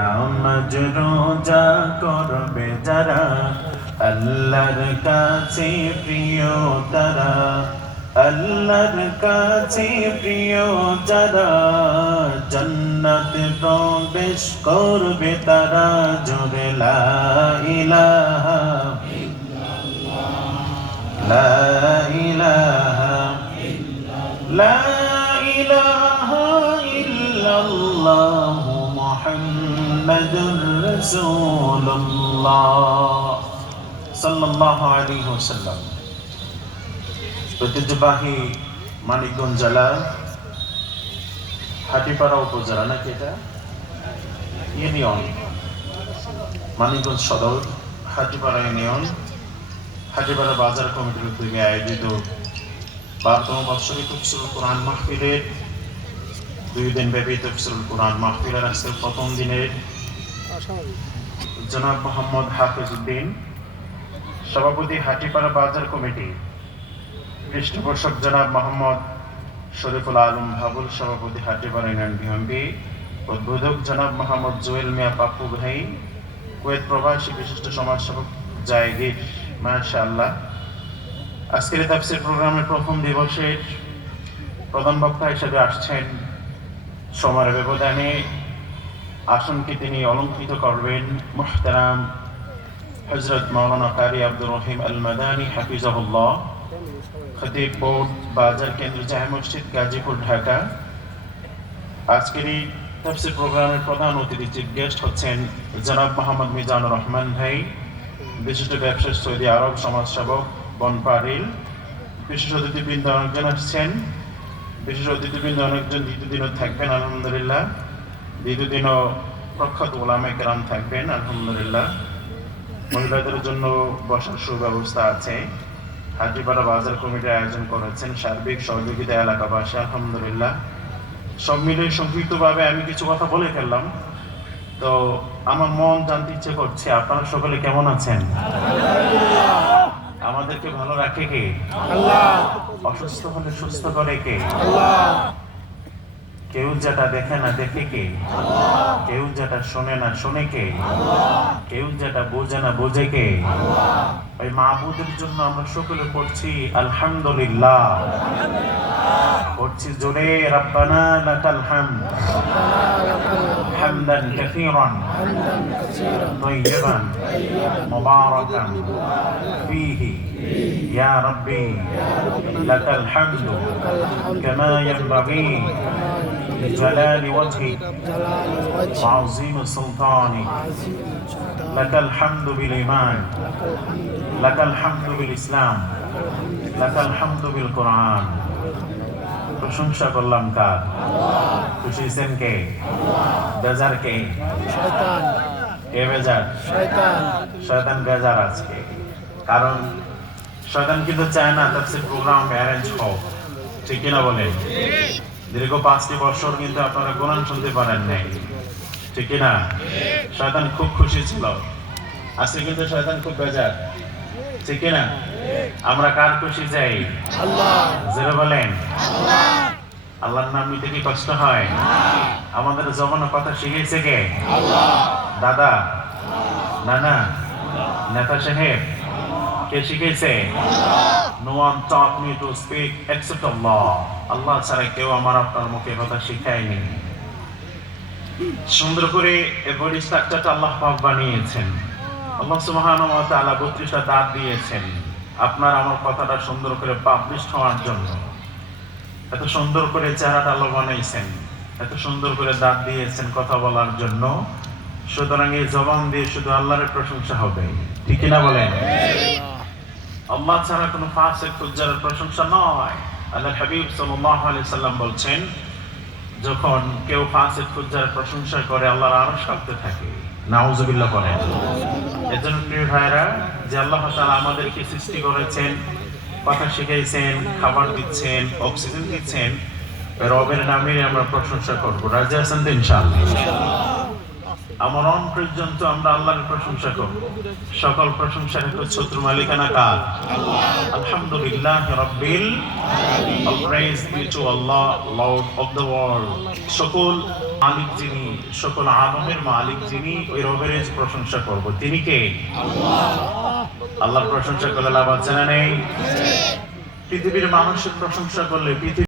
নামাজ রোজা করবে যারা, আল্লাহর কাছে প্রিয় তারা। আল্লাহর কাছে প্রিয় যারা, জান্নাত প্রবেশ করবে তারা। জোরে লা ইলাহা, লা ইলাহা, লা ইলাহা ইল্লাল্লাহ মুহাম্মাদুর রাসূলুল্লাহ সাল্লাল্লাহু আলাইহি ওয়াসাল্লাম। ঐতিহ্যবাহী মানিকগঞ্জ জেলা হাটিপাড়া উপজেলা, নাকি এটা ইউনিয়ন, মানিকগঞ্জ সদর হাটিপাড়া ইউনিয়ন হাটিপাড়া বাজার কমিটির উদ্যোগে আয়োজিত 12তম বাৎসরিক তাফসীরুল কোরআন মাহফিলের 2 দিন ব্যাপী তাফসীরুল কোরআন মাহফিলের আজকের প্রথম দিনের জনাব মোহাম্মদ হাফিজউদ্দিন, সভাপতি হাটিপাড়া বাজার কমিটি, পৃষ্ঠপোষক জনাব মোহাম্মদ শরীফুল আলম ভাবুল, সভাপতি হাটিপাড়া ইউনিয়ন বিএনপি, উদ্বোধক জনাব মোহাম্মদ জুয়েল মিয়া পাপ্পু ভাই, কুয়েত প্রবাসী বিশিষ্ট সমাজসেবক জায়গির। মাশাআল্লাহ, আজকের তাফসীর প্রোগ্রামের প্রথম দিবসের প্রধান বক্তা হিসেবে আসছেন। সময়ের ব্যবধানে আসনকে তিনি অলঙ্কৃত করবেন মুহতারাম হযরত মাওলানা কারি আব্দুর রহিম আল মাদানী হাফিজাহুল্লাহ, খতিব বোর্ড, বাজার কেন্দ্র জামে মসজিদ, গাজীপুর, ঢাকা। আজকের এই তাফসীর প্রোগ্রামের প্রধান অতিথি চিফ গেস্ট হচ্ছেন জনাব মোহাম্মদ মিজানুর রহমান ভাই, বিশিষ্ট ব্যবসায়ী, সৌদি আরব সমাজসেবক, বনপাড়িল। বিশেষ অতিথিবৃন্দ অনেকজন আসছেন। বিশেষ অতিথিবৃন্দ অনেকজন দ্বিতীয় দিনও থাকবেন আলহামদুলিল্লাহ। দ্বিতীয় দিনও প্রখ্যাত ওলামায়ে কেরাম থাকবেন আলহামদুলিল্লাহ। মহিলাদের জন্য বসার সুব্যবস্থা আছে। হাটিপাড়া বাজার কমিটির আয়োজন করেছেন, সার্বিক সহযোগিতা এলাকাবাসী আলহামদুলিল্লাহ। সব মিলে সংক্ষিপ্তভাবে আমি কিছু কথা বলে ফেললাম। তো আমার মন জানতে ইচ্ছে করছে আপনারা সকলে কেমন আছেন? আমাদেরকে ভালো রাখে কে? আল্লাহ। অসুস্থ হলে সুস্থ করে কে? আল্লাহ। কেউ যেটা দেখে না দেখে কে? আল্লাহ। কেউ যেটা শোনে না শোনে কে? আল্লাহ। কেউ যেটা বোঝে না বোঝে কে? আল্লাহ। ওই মাবুদের জন্য আমরা সকলে পড়ছি আলহামদুলিল্লাহ, পড়ছি জোরে রব্বানা লাকাল হামদ হামদান কাসীরান তাইয়িবান মুবারাকান ফীহি ইয়া রাব্বি লাকাল হামদু কামা ইয়ানবাগী লিজালালি ওয়াজহিক ওয়া আযীমি সুলতানিক। লাকাল হামদু বিল ঈমান, লাকাল হামদু বিল ইসলাম, লাকাল হামদু বিল কোরআন। প্রশংসা করলাম কার? খুশি হয়েছেন কে? বেজার কে? শয়তান। কে বেজার? শয়তান। শয়তান বেজার আজকে, কারণ শয়তান কিন্তু চায় না তাফসীর প্রোগ্রাম অ্যারেঞ্জ হোক, ঠিক কিনা বলেন? দীর্ঘ 5টি বছর কিন্তু আপনারা কোরআন শুনতে পারেন নাই, ঠিক কিনা? শয়তান খুব খুশি ছিল, আজকে কিন্তু শয়তান খুব বেজার, ঠিক কিনা? আমরা কার খুশি চাই? আল্লাহ। জোরে বলেন আল্লাহ। আল্লাহর নাম নিতে কি কষ্ট হয়? আমাদের জমানো কথা শিখিয়েছে কে? আল্লাহ। দাদা, নানা, নেতা সাহেব, কে শিখিয়েছে? No one taught me to speak except Allah. আল্লাহ ছাড়া কেউ আমার আপনার মুখে কথা শিখায়নি। সুন্দর করে এই বডি স্ট্রাকচারটা আল্লাহ পাক বানিয়েছেন। আল্লাহ সুবহানাহু ওয়া তাআলা 32টা দাঁত দিয়েছেন আপনার আমার কথাটা সুন্দর করে পাবলিশ হওয়ার জন্য। এত সুন্দর করে চেহারাটা আল্লাহ বানাইছেন, এত সুন্দর করে দাঁত দিয়েছেন কথা বলার জন্য। সুতরাং এই জবান দিয়ে শুধু আল্লাহর প্রশংসা হবে, ঠিক কিনা বলেন? আল্লাহ ছাড়া কোনো ফাসিক ফুজ্জারের প্রশংসা নয়। আল্লাহর হাবিব সাল্লাল্লাহু আলাইহি সাল্লাম বলছেন, যখন কেউ ফাসিক ফুজ্জারের প্রশংসা করে আল্লাহর আরশ কাঁপতে থাকে। নাউজুবিল্লাহ বলেন। এজন্য প্রিয় ভাইরা, যে আল্লাহ তাআলা আমাদেরকে সৃষ্টি করেছেন, কথা শিখাইছেন, খাবার দিচ্ছেন, অক্সিজেন দিচ্ছেন, রবের নামে আমরা প্রশংসা করব। রাজি আছেন তো ইনশাআল্লাহ? আমার অন পর্যন্ত আমরা আল্লাহর প্রশংসা করব। সকল প্রশংসার ছত্র মালিকানা কার? আল্লাহ। আলহামদুলিল্লাহ রাব্বিল আলামিন। All praise be to Allah, Lord of the world. সকল মালিক যিনি, সকল আলমের মালিক যিনি, ওই রবের প্রশংসা করব। তিনি কে? আল্লাহর প্রশংসা করলে লাভ আছে না নেই? পৃথিবীর মানুষের প্রশংসা করলে পৃথিবী